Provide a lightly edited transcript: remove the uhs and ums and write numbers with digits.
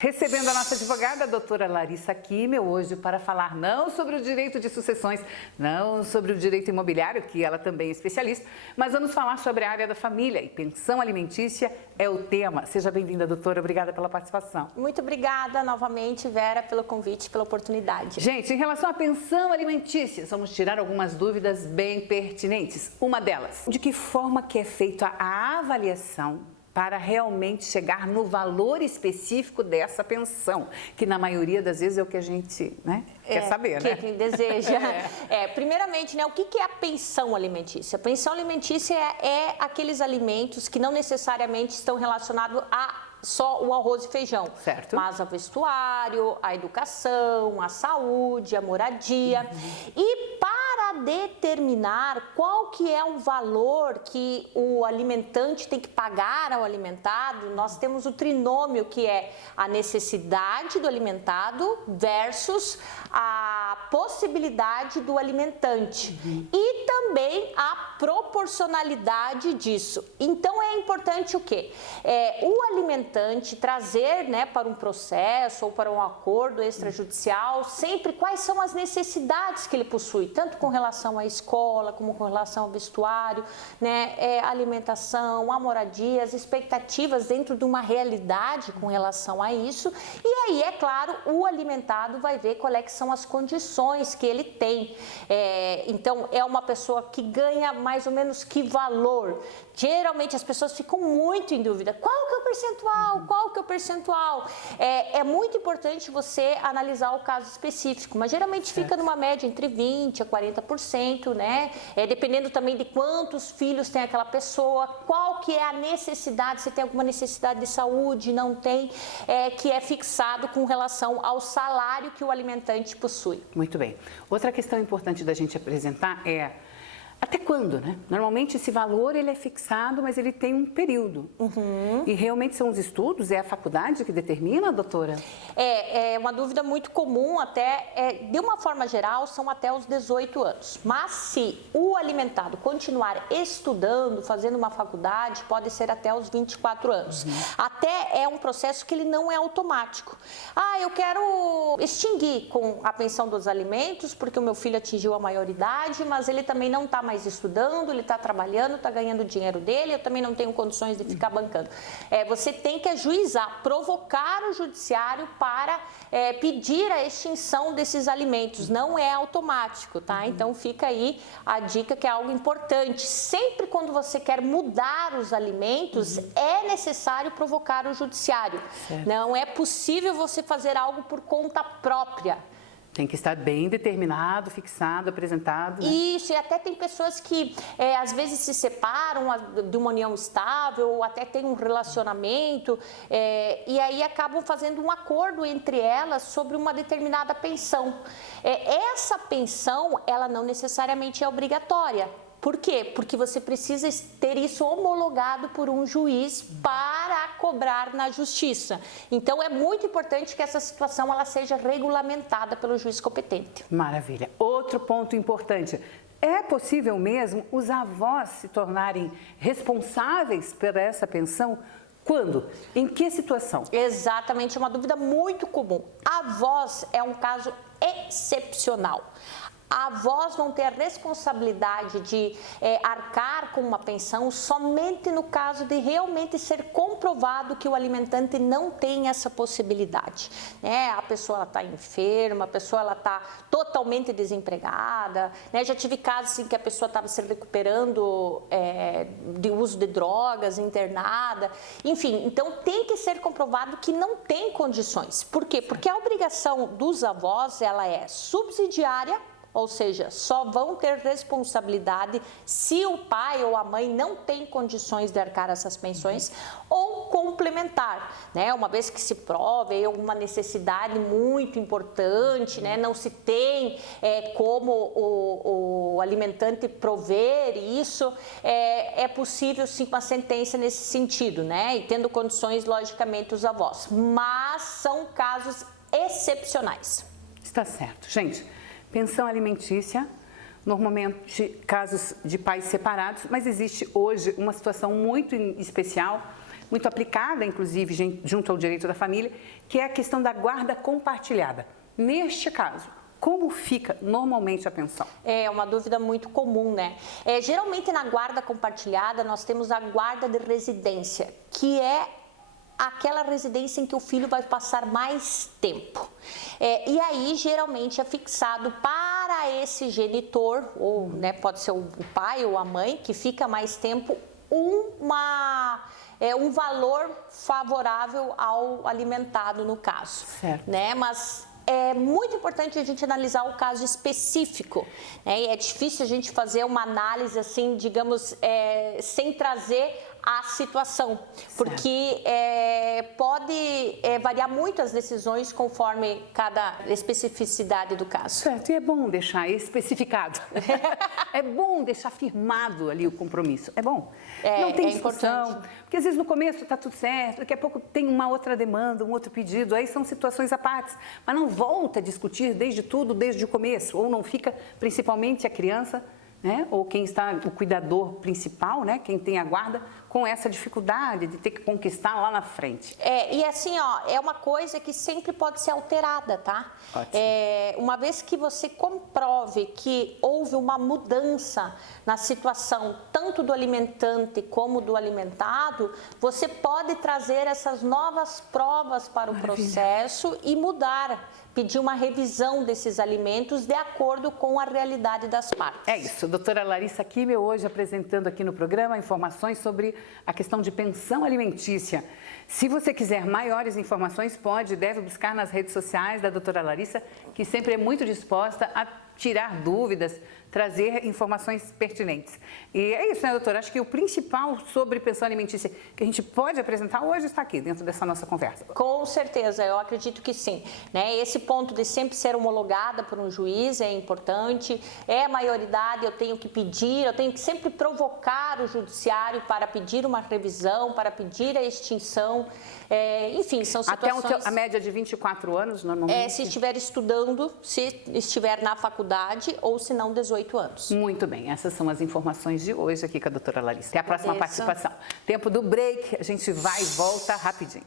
Recebendo a nossa advogada, a doutora Larissa Kimmel, hoje para falar não sobre o direito de sucessões, não sobre o direito imobiliário, que ela também é especialista, mas vamos falar sobre a área da família e pensão alimentícia é o tema. Seja bem-vinda, doutora, obrigada pela participação. Muito obrigada novamente, Vera, pelo convite, pela oportunidade. Gente, em relação à pensão alimentícia, vamos tirar algumas dúvidas bem pertinentes. Uma delas, de que forma que é feita a avaliação para realmente chegar no valor específico dessa pensão, que na maioria das vezes é o que a gente quer saber, né? Quem deseja. Primeiramente, o que é a pensão alimentícia? A pensão alimentícia é aqueles alimentos que não necessariamente estão relacionados a só o arroz e feijão, certo? Mas ao vestuário, a educação, a saúde, a moradia. E para determinar qual que é o valor que o alimentante tem que pagar ao alimentado, nós temos o trinômio, que é a necessidade do alimentado versus a possibilidade do alimentante e também a proporcionalidade disso. Então é importante o quê? O alimentante trazer para um processo ou para um acordo extrajudicial sempre quais são as necessidades que ele possui, tanto com relação à escola, como com relação ao vestuário, alimentação, a moradia, as expectativas dentro de uma realidade com relação a isso. E aí, é claro, o alimentado vai ver quais são as condições que ele tem. Então, é uma pessoa que ganha mais ou menos que valor. Geralmente as pessoas ficam muito em dúvida. Qual que é o percentual? Qual que é o percentual? É muito importante você analisar o caso específico, mas geralmente fica numa média entre 20% a 40%, dependendo também de quantos filhos tem aquela pessoa, qual que é a necessidade, se tem alguma necessidade de saúde, não tem, que é fixado com relação ao salário que o alimentante possui. Muito bem. Outra questão importante da gente apresentar é até quando, Normalmente esse valor ele é fixado, mas ele tem um período. E realmente são os estudos, é a faculdade que determina, doutora? É uma dúvida muito comum, até, de uma forma geral, são até os 18 anos. Mas se o alimentado continuar estudando, fazendo uma faculdade, pode ser até os 24 anos. Até é um processo que ele não é automático. Eu quero extinguir com a pensão dos alimentos, porque o meu filho atingiu a maioridade, mas ele também não está mais estudando, ele está trabalhando, está ganhando o dinheiro dele, eu também não tenho condições de ficar bancando. Você tem que ajuizar, provocar o judiciário para pedir a extinção desses alimentos. Não é automático, tá? Então fica aí a dica, que é algo importante. Sempre quando você quer mudar os alimentos, é necessário provocar o judiciário. Certo. Não é possível você fazer algo por conta própria. Tem que estar bem determinado, fixado, apresentado. Isso, e até tem pessoas que às vezes se separam de uma união estável, ou até tem um relacionamento, e aí acabam fazendo um acordo entre elas sobre uma determinada pensão. Essa pensão, ela não necessariamente é obrigatória. Por quê? Porque você precisa ter isso homologado por um juiz para cobrar na justiça. Então, é muito importante que essa situação ela seja regulamentada pelo juiz competente. Maravilha. Outro ponto importante. É possível mesmo os avós se tornarem responsáveis por essa pensão? Quando? Em que situação? Exatamente, é uma dúvida muito comum. Avós é um caso excepcional. Avós vão ter a responsabilidade de arcar com uma pensão somente no caso de realmente ser comprovado que o alimentante não tem essa possibilidade. A pessoa está enferma, a pessoa está totalmente desempregada. Já tive casos em que a pessoa estava se recuperando de uso de drogas, internada. Enfim, então tem que ser comprovado que não tem condições. Por quê? Porque a obrigação dos avós ela é subsidiária, ou seja, só vão ter responsabilidade se o pai ou a mãe não tem condições de arcar essas pensões, ou complementar, uma vez que se prove alguma necessidade muito importante, não se tem como o alimentante prover isso, é possível sim uma sentença nesse sentido, e tendo condições, logicamente, os avós, mas são casos excepcionais. Está certo. Gente, pensão alimentícia, normalmente casos de pais separados, mas existe hoje uma situação muito especial muito aplicada, inclusive, junto ao direito da família, que é a questão da guarda compartilhada. Neste caso, como fica normalmente a pensão? É uma dúvida muito comum, né? Geralmente na guarda compartilhada nós temos a guarda de residência, que é aquela residência em que o filho vai passar mais tempo. E aí, geralmente, é fixado para esse genitor, ou pode ser o pai ou a mãe, que fica mais tempo, um valor favorável ao alimentado, no caso. Certo. Mas é muito importante a gente analisar o caso específico. É difícil a gente fazer uma análise, assim, digamos, sem trazer a situação, porque pode variar muito as decisões conforme cada especificidade do caso. Certo, e é bom deixar especificado. É bom deixar firmado ali o compromisso. É bom. Não tem discussão, importante. porque às vezes no começo está tudo certo, daqui a pouco tem uma outra demanda, um outro pedido, aí são situações à parte, mas não volta a discutir desde o começo, ou não fica, principalmente a criança, ou quem está, o cuidador principal, quem tem a guarda, com essa dificuldade de ter que conquistar lá na frente. E assim, é uma coisa que sempre pode ser alterada, tá? Ótimo. Uma vez que você comprove que houve uma mudança na situação, tanto do alimentante como do alimentado, você pode trazer essas novas provas para o processo e mudar, pedir uma revisão desses alimentos de acordo com a realidade das partes. É isso, doutora Larissa Kimmel, hoje apresentando aqui no programa informações sobre a questão de pensão alimentícia. Se você quiser maiores informações, deve buscar nas redes sociais da doutora Larissa, que sempre é muito disposta a tirar dúvidas, trazer informações pertinentes. E é isso, né, doutora? Acho que o principal sobre pensão alimentícia que a gente pode apresentar hoje está aqui, dentro dessa nossa conversa. Com certeza, eu acredito que sim. Esse ponto de sempre ser homologada por um juiz é importante, maioridade, eu tenho que pedir, eu tenho que sempre provocar o judiciário para pedir uma revisão, para pedir a extinção, enfim, são situações... Até a média de 24 anos, normalmente? Se estiver estudando, se estiver na faculdade ou se não, 18 anos. Muito bem, essas são as informações de hoje aqui com a doutora Larissa. Até a próxima participação. Tempo do break, a gente vai e volta rapidinho.